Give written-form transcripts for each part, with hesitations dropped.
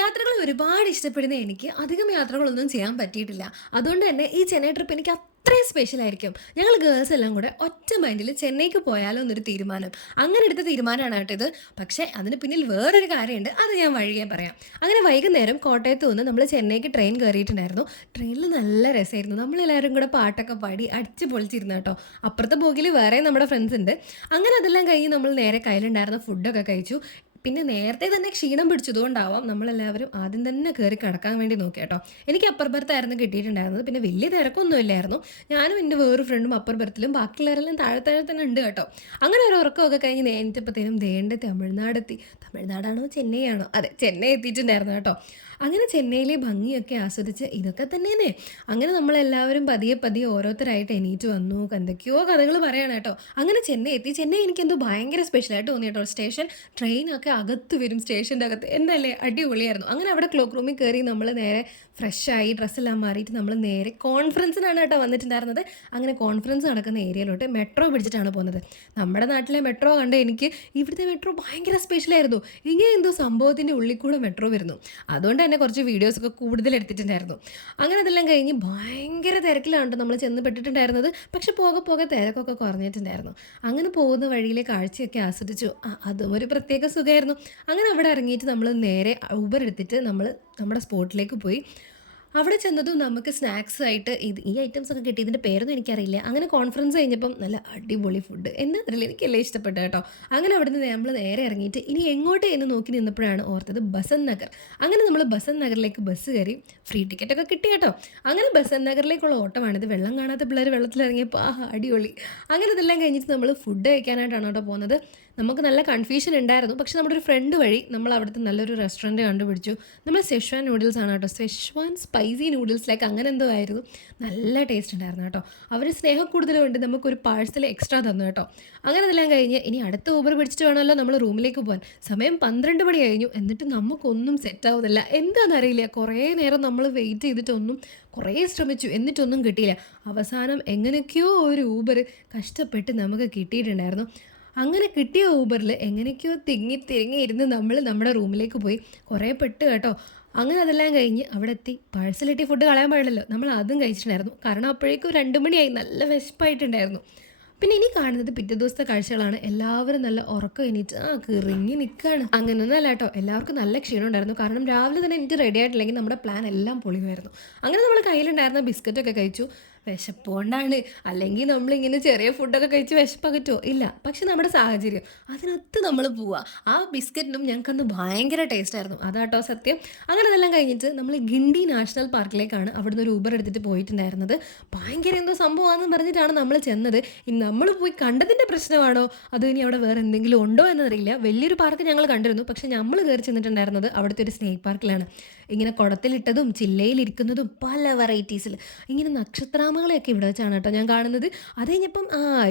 യാത്രകൾ ഒരുപാട് ഇഷ്ടപ്പെടുന്ന എനിക്ക് അധികം യാത്രകളൊന്നും ചെയ്യാൻ പറ്റിയിട്ടില്ല. അതുകൊണ്ട് തന്നെ ഈ ചെന്നൈ ട്രിപ്പ് എനിക്ക് അത്രയും സ്പെഷ്യൽ ആയിരിക്കും. ഞങ്ങൾ ഗേൾസ് എല്ലാം കൂടെ ഒറ്റ മൈൻഡിൽ ചെന്നൈക്ക് പോയാലോ എന്നൊരു തീരുമാനം. അങ്ങനെ എടുത്ത തീരുമാനമാണ് കേട്ടോ ഇത്. പക്ഷേ അതിന് പിന്നിൽ വേറൊരു കാര്യമുണ്ട്. അത് ഞാൻ വഴിയേ പറയാം. അങ്ങനെ വൈകുന്നേരം കോട്ടയത്ത് നിന്ന് നമ്മൾ ചെന്നൈക്ക് ട്രെയിൻ കയറിയിട്ടുണ്ടായിരുന്നു. ട്രെയിനിൽ നല്ല രസമായിരുന്നു. നമ്മളെല്ലാവരും കൂടെ പാട്ടൊക്കെ പാടി അടിച്ച് പൊളിച്ചിരുന്നു കേട്ടോ. അപ്പുറത്തെ ബോഗിൽ വേറെ നമ്മുടെ ഫ്രണ്ട്സ് ഉണ്ട്. അങ്ങനെ അതെല്ലാം കഴിഞ്ഞ് നമ്മൾ നേരെ കയ്യിലുണ്ടായിരുന്ന ഫുഡൊക്കെ കഴിച്ചു. പിന്നെ നേരത്തെ തന്നെ ക്ഷീണം പിടിച്ചതുകൊണ്ടാവാം നമ്മളെല്ലാവരും ആദ്യം തന്നെ കയറി കിടക്കാൻ വേണ്ടി നോക്കി കേട്ടോ. എനിക്ക് അപ്പർ ബർത്തായിരുന്നു കിട്ടിയിട്ടുണ്ടായിരുന്നത്. പിന്നെ വലിയ തിരക്കൊന്നും ഇല്ലായിരുന്നു. ഞാനും എൻ്റെ വേറൊരു ഫ്രണ്ടും അപ്പർ ബർത്തിലും ബാക്കിയുള്ളവരെല്ലാം താഴെ താഴെ തന്നെ ഉണ്ട് കേട്ടോ. അങ്ങനെ ഒരു ഉറക്കമൊക്കെ കഴിഞ്ഞ് നേരിട്ടപ്പോഴത്തേനും ദേണ്ട തമിഴ്നാടെത്തി. തമിഴ്നാടാണോ ചെന്നൈ ആണോ? അതെ, ചെന്നൈ എത്തിയിട്ടുണ്ടായിരുന്നു കേട്ടോ. അങ്ങനെ ചെന്നൈയിലെ ഭംഗിയൊക്കെ ആസ്വദിച്ച് ഇതൊക്കെ തന്നെയേ. അങ്ങനെ നമ്മളെല്ലാവരും പതിയെ പതിയെ ഓരോരുത്തരായിട്ട് എണീറ്റ് വന്നു. എന്തൊക്കെയോ കഥകൾ പറയാണ് കേട്ടോ. അങ്ങനെ ചെന്നൈ എത്തി. ചെന്നൈ എനിക്കെന്തോ ഭയങ്കര സ്പെഷ്യലായിട്ട് തോന്നി കേട്ടോ. സ്റ്റേഷൻ ട്രെയിനൊക്കെ അകത്ത് വരും, സ്റ്റേഷൻ്റെ അകത്ത്. എന്തല്ലേ അടിപൊളിയായിരുന്നു. അങ്ങനെ അവിടെ ക്ലോക്ക് റൂമിൽ കയറി നമ്മൾ നേരെ ഫ്രഷായി ഡ്രസ്സെല്ലാം മാറിയിട്ട് നമ്മൾ നേരെ കോൺഫറൻസിനാണ് കേട്ടോ വന്നിട്ടുണ്ടായിരുന്നത്. അങ്ങനെ കോൺഫറൻസ് നടക്കുന്ന ഏരിയയിലോട്ട് മെട്രോ പിടിച്ചിട്ടാണ് പോകുന്നത്. നമ്മുടെ നാട്ടിലെ മെട്രോ കണ്ട് എനിക്ക് ഇവിടുത്തെ മെട്രോ ഭയങ്കര സ്പെഷ്യലായിരുന്നു. ഇങ്ങനെ എന്തോ സംഭവത്തിൻ്റെ ഉള്ളിൽ കൂടെ മെട്രോ വരുന്നു. അതുകൊണ്ട് തന്നെ കുറച്ച് വീഡിയോസൊക്കെ കൂടുതൽ എടുത്തിട്ടുണ്ടായിരുന്നു. അങ്ങനെ അതെല്ലാം കഴിഞ്ഞ് ഭയങ്കര തിരക്കിലാണ് നമ്മൾ ചെന്ന് പെട്ടിട്ടുണ്ടായിരുന്നത്. പക്ഷെ പോകെ പോകെ തിരക്കൊക്കെ കുറഞ്ഞിട്ടുണ്ടായിരുന്നു. അങ്ങനെ പോകുന്ന വഴിയിലെ കാഴ്ചയൊക്കെ ആസ്വദിച്ചു. അതും ഒരു പ്രത്യേക സുഖമായിരുന്നു. അങ്ങനെ അവിടെ ഇറങ്ങിയിട്ട് നമ്മൾ നേരെ ഊബർ എടുത്തിട്ട് നമ്മൾ നമ്മുടെ സ്പോട്ടിലേക്ക് പോയി. അവിടെ ചെന്നതും നമുക്ക് സ്നാക്സ് ആയിട്ട് ഈ ഐറ്റംസ് ഒക്കെ കിട്ടി. ഇതിൻ്റെ പേരൊന്നും എനിക്കറിയില്ല. അങ്ങനെ കോൺഫറൻസ് കഴിഞ്ഞപ്പം നല്ല അടിപൊളി ഫുഡ് എന്താണെന്നറിയില്ല, എനിക്കെല്ലാം ഇഷ്ടപ്പെട്ടു കേട്ടോ. അങ്ങനെ അവിടെ നിന്ന് നമ്മൾ നേരെ ഇറങ്ങിയിട്ട് ഇനി എങ്ങോട്ട് എന്ന് നോക്കി നിന്നപ്പോഴാണ് ഓർത്തത് ബസന്ത് നഗർ. അങ്ങനെ നമ്മൾ ബസന്ത് നഗറിലേക്ക് ബസ് കയറി. ഫ്രീ ടിക്കറ്റൊക്കെ കിട്ടി കേട്ടോ. അങ്ങനെ ബസന്ത് നഗറിലേക്കുള്ള ഓട്ടമാണിത്. വെള്ളം കാണാത്ത പിള്ളേർ വെള്ളത്തിലിറങ്ങിയപ്പോൾ അടിപൊളി. അങ്ങനെ ഇതെല്ലാം കഴിഞ്ഞിട്ട് നമ്മൾ ഫുഡ് കഴിക്കാനായിട്ടാണ് കേട്ടോ പോകുന്നത്. നമുക്ക് നല്ല കൺഫ്യൂഷൻ ഉണ്ടായിരുന്നു. പക്ഷെ നമ്മുടെ ഒരു ഫ്രണ്ട് വഴി നമ്മൾ അവിടുത്തെ നല്ലൊരു റെസ്റ്റോറൻറ്റ് കണ്ടുപിടിച്ചു. നമ്മൾ സെഷ്വാൻ നൂഡിൽസ് ആണ് കേട്ടോ. സെഷ്വാൻ സ്പൈസി നൂഡിൽസ് ലൈക്ക് അങ്ങനെ എന്തോ ആയിരുന്നു. നല്ല ടേസ്റ്റ് ഉണ്ടായിരുന്നു കേട്ടോ. അവർ സ്നേഹം കൂടുതലുണ്ട്. നമുക്കൊരു പാഴ്സൽ എക്സ്ട്രാ തന്നു കേട്ടോ. അങ്ങനെ ഇതെല്ലാം കഴിഞ്ഞ് ഇനി അടുത്ത ഊബർ പിടിച്ചിട്ട് വേണമല്ലോ നമ്മൾ റൂമിലേക്ക് പോകാൻ. സമയം 12 മണി കഴിഞ്ഞു. എന്നിട്ട് നമുക്കൊന്നും സെറ്റ് ആവുന്നില്ല. എന്താണെന്നറിയില്ല. കുറേ നേരം നമ്മൾ വെയിറ്റ് ചെയ്തിട്ടൊന്നും കുറേ ശ്രമിച്ചു, എന്നിട്ടൊന്നും കിട്ടിയില്ല. അവസാനം എങ്ങനെയൊക്കെയോ ഒരു ഊബർ കഷ്ടപ്പെട്ട് നമുക്ക് കിട്ടിയിട്ടുണ്ടായിരുന്നു. അങ്ങനെ കിട്ടിയ ഊബറിൽ എങ്ങനെയൊക്കെയോ തിങ്ങി തിരിങ്ങി ഇരുന്ന് നമ്മൾ നമ്മുടെ റൂമിലേക്ക് പോയി. കുറേ പെട്ട് കേട്ടോ. അങ്ങനെ അതെല്ലാം കഴിഞ്ഞ് അവിടെ എത്തി. പാഴ്സലിറ്റി ഫുഡ് കളയാൻ പാടില്ലല്ലോ, നമ്മൾ അതും കഴിച്ചിട്ടുണ്ടായിരുന്നു. കാരണം അപ്പോഴേക്കും 2 മണിയായി. നല്ല വിശപ്പായിട്ടുണ്ടായിരുന്നു. പിന്നെ ഇനി കാണുന്നത് പിറ്റേ ദിവസത്തെ കാഴ്ചകളാണ്. എല്ലാവരും നല്ല ഉറക്കം എണീറ്റ് കിറങ്ങി നിൽക്കുകയാണ്. അങ്ങനെയൊന്നും അല്ല കേട്ടോ. എല്ലാവർക്കും നല്ല ക്ഷീണം ഉണ്ടായിരുന്നു. കാരണം രാവിലെ തന്നെ എനിക്ക് റെഡി ആയിട്ടില്ലെങ്കിൽ നമ്മുടെ പ്ലാൻ എല്ലാം പൊളിയുമായിരുന്നു. അങ്ങനെ നമ്മൾ കയ്യിലുണ്ടായിരുന്ന ബിസ്ക്കറ്റൊക്കെ കഴിച്ചു. വിശപ്പ് കൊണ്ടാണ്. അല്ലെങ്കിൽ നമ്മളിങ്ങനെ ചെറിയ ഫുഡൊക്കെ കഴിച്ച് വിശപ്പകറ്റുമോ? ഇല്ല. പക്ഷെ നമ്മുടെ സാഹചര്യം അതിനൊത്ത് നമ്മൾ പോവുക. ആ ബിസ്ക്കറ്റിനും ഞങ്ങൾക്കന്ന് ഭയങ്കര ടേസ്റ്റായിരുന്നു. അതാട്ടോ സത്യം. അങ്ങനെ അതെല്ലാം കഴിഞ്ഞിട്ട് നമ്മൾ ഗിണ്ടി നാഷണൽ പാർക്കിലേക്കാണ് അവിടുന്ന് ഒരു ഊബർ എടുത്തിട്ട് പോയിട്ടുണ്ടായിരുന്നത്. ഭയങ്കര എന്തോ സംഭവമാണെന്ന് പറഞ്ഞിട്ടാണ് നമ്മൾ ചെന്നത്. ഇനി നമ്മൾ പോയി കണ്ടതിൻ്റെ പ്രശ്നമാണോ അതോ ഇനി അവിടെ വേറെ എന്തെങ്കിലും ഉണ്ടോ എന്നറിയില്ല. വലിയൊരു പാർക്ക് ഞങ്ങൾ കണ്ടിരുന്നു. പക്ഷെ നമ്മൾ കയറി ചെന്നിട്ടുണ്ടായിരുന്നത് അവിടുത്തെ ഒരു സ്നേക്ക് പാർക്കിലാണ്. ഇങ്ങനെ കുടത്തിലിട്ടതും ചില്ലയിലിരിക്കുന്നതും പല വെറൈറ്റീസിൽ ഇങ്ങനെ നക്ഷത്രാമകളെയൊക്കെ ഇവിടെ വെച്ചാണ് കേട്ടോ ഞാൻ കാണുന്നത്. അത് കഴിഞ്ഞപ്പം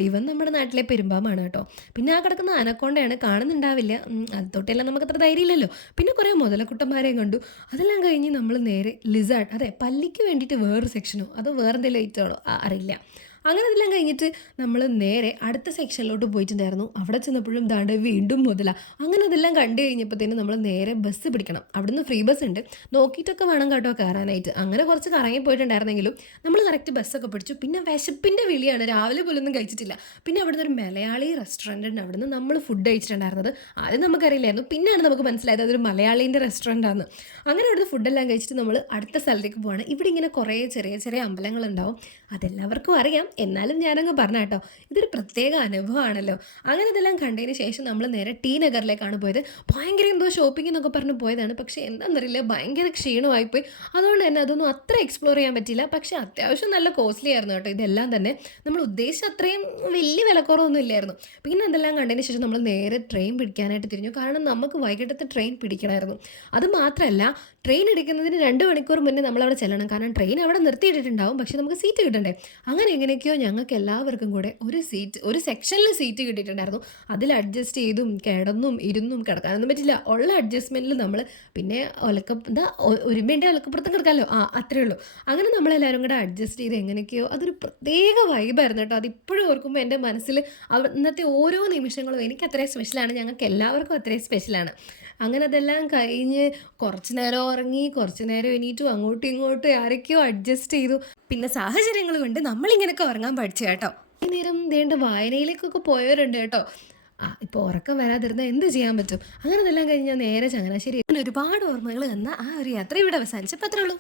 ഇവൻ നമ്മുടെ നാട്ടിലെ പെരുമ്പാമ്പാണ് കേട്ടോ. പിന്നെ ആ കിടക്കുന്ന അനക്കോണ്ടയാണ്, കാണുന്നുണ്ടാവില്ല. അത് തൊട്ടെല്ലാം നമുക്ക് അത്ര ധൈര്യമില്ലല്ലോ. പിന്നെ കുറേ മുതലക്കുട്ടന്മാരെയും കണ്ടു. അതെല്ലാം കഴിഞ്ഞ് നമ്മൾ നേരെ ലിസാർഡ്, അതെ പല്ലിക്ക് വേണ്ടിയിട്ട് വേറൊരു സെക്ഷനോ അതോ വേറെ എന്തെങ്കിലും ഐറ്റമാണോ അറിയില്ല. അങ്ങനെ അതെല്ലാം കഴിഞ്ഞിട്ട് നമ്മൾ നേരെ അടുത്ത സെക്ഷനിലോട്ട് പോയിട്ടുണ്ടായിരുന്നു. അവിടെ ചെന്നപ്പോഴും ദാണ്ട് വീണ്ടും മുതല. അങ്ങനെ അതെല്ലാം കണ്ടു കഴിഞ്ഞപ്പോഴത്തേനും നമ്മൾ നേരെ ബസ് പിടിക്കണം. അവിടുന്ന് ഫ്രീ ബസ് ഉണ്ട്, നോക്കിയിട്ടൊക്കെ വേണം കേട്ടോ കയറാനായിട്ട്. അങ്ങനെ കുറച്ച് കറങ്ങി പോയിട്ടുണ്ടായിരുന്നെങ്കിലും നമ്മൾ കറക്റ്റ് ബസ്സൊക്കെ പിടിച്ചു. പിന്നെ വിശപ്പിൻ്റെ വിളിയാണ്. രാവിലെ പോലൊന്നും കഴിച്ചിട്ടില്ല. പിന്നെ അവിടുന്ന് ഒരു മലയാളി റെസ്റ്റോറൻറ്റ് ഉണ്ട്. അവിടുന്ന് നമ്മൾ ഫുഡ് കഴിച്ചിട്ടുണ്ടായിരുന്നത്. ആദ്യം നമുക്കറിയില്ലായിരുന്നു. പിന്നെയാണ് നമുക്ക് മനസ്സിലായത് അതൊരു മലയാളീൻ്റെ റെസ്റ്റോറൻറ്റാണ്. അങ്ങനെ അവിടുന്ന് ഫുഡെല്ലാം കഴിച്ചിട്ട് നമ്മൾ അടുത്ത സ്ഥലത്തേക്ക് പോവാണ്. ഇവിടെ ഇങ്ങനെ കുറേ ചെറിയ ചെറിയ അമ്പലങ്ങളുണ്ടാവും. അതെല്ലാവർക്കും അറിയാം, എന്നാലും ഞാനങ്ങ് പറഞ്ഞ കേട്ടോ. ഇതൊരു പ്രത്യേക അനുഭവമാണല്ലോ. അങ്ങനെ ഇതെല്ലാം കണ്ടതിന് ശേഷം നമ്മൾ നേരെ ടി നഗറിലേക്കാണ് പോയത്. ഭയങ്കര എന്തോ ഷോപ്പിംഗ് എന്നൊക്കെ പറഞ്ഞ് പോയതാണ്. പക്ഷേ എന്താണെന്നറിയില്ല, ഭയങ്കര ക്ഷീണമായിപ്പോയി. അതുകൊണ്ട് തന്നെ അതൊന്നും അത്ര എക്സ്പ്ലോർ ചെയ്യാൻ പറ്റില്ല. പക്ഷേ അത്യാവശ്യം നല്ല കോസ്റ്റ്ലി ആയിരുന്നു കേട്ടോ. ഇതെല്ലാം തന്നെ നമ്മൾ ഉദ്ദേശിച്ച അത്രയും വലിയ വിലക്കുറവൊന്നും ഇല്ലായിരുന്നു. പിന്നെ അതെല്ലാം കണ്ടതിന് ശേഷം നമ്മൾ നേരെ ട്രെയിൻ പിടിക്കാനായിട്ട് തിരിഞ്ഞു. കാരണം നമുക്ക് വൈകിട്ടത്തെ ട്രെയിൻ പിടിക്കണമായിരുന്നു. അത് മാത്രമല്ല, ട്രെയിൻ എടുക്കുന്നതിന് 2 മണിക്കൂർ മുന്നേ നമ്മളവിടെ ചെല്ലണം. കാരണം ട്രെയിൻ അവിടെ നിർത്തിയിട്ടിട്ടുണ്ടാവും. പക്ഷേ നമുക്ക് സീറ്റ് കിട്ടണ്ടേ. അങ്ങനെ എങ്ങനെയൊക്കെയോ ഞങ്ങൾക്ക് എല്ലാവർക്കും കൂടെ ഒരു സെക്ഷനിൽ സീറ്റ് കിട്ടിയിട്ടുണ്ടായിരുന്നു. അതിൽ അഡ്ജസ്റ്റ് ചെയ്തും കിടന്നും ഇരുന്നും കിടക്കാനൊന്നും പറ്റില്ല. ഉള്ള അഡ്ജസ്റ്റ്മെൻറ്റിൽ നമ്മൾ പിന്നെ ഒരുമേൻ്റെ ഒലക്കപ്പുറത്തും കിടക്കാമല്ലോ, അത്രയേ ഉള്ളൂ. അങ്ങനെ നമ്മളെല്ലാവരും കൂടെ അഡ്ജസ്റ്റ് ചെയ്ത് എങ്ങനെയൊക്കെയോ അതൊരു പ്രത്യേക വൈബായിരുന്നു കേട്ടോ. അതിപ്പോഴും ഓർക്കുമ്പോൾ എൻ്റെ മനസ്സിൽ ഇന്നത്തെ ഓരോ നിമിഷങ്ങളും എനിക്ക് അത്രയും സ്പെഷ്യലാണ്. ഞങ്ങൾക്ക് എല്ലാവർക്കും അത്രയും സ്പെഷ്യലാണ്. അങ്ങനെ അതെല്ലാം കഴിഞ്ഞ് കുറച്ച് നേരം ഉറങ്ങി, കുറച്ച് നേരം എണീറ്റു, അങ്ങോട്ടും ഇങ്ങോട്ടും ആരൊക്കെയോ അഡ്ജസ്റ്റ് ചെയ്തു. പിന്നെ സാഹചര്യങ്ങൾ കൊണ്ട് നമ്മളിങ്ങനെയൊക്കെ ഉറങ്ങാൻ പഠിച്ചു കേട്ടോ. ഈ നേരം ദേണ്ട വായനയിലേക്കൊക്കെ പോയവരുണ്ട് കേട്ടോ. ഇപ്പോൾ ഉറക്കം വരാതിരുന്നാൽ എന്ത് ചെയ്യാൻ പറ്റും? അങ്ങനെ അതെല്ലാം കഴിഞ്ഞ് ഞാൻ നേരെ ചങ്ങനാശ്ശേരി ഒരുപാട് ഓർമ്മകൾ തന്ന ആ ഒരു യാത്ര ഇവിടെ അവസാനിച്ചപ്പോൾ അത്രേ ഉള്ളൂ.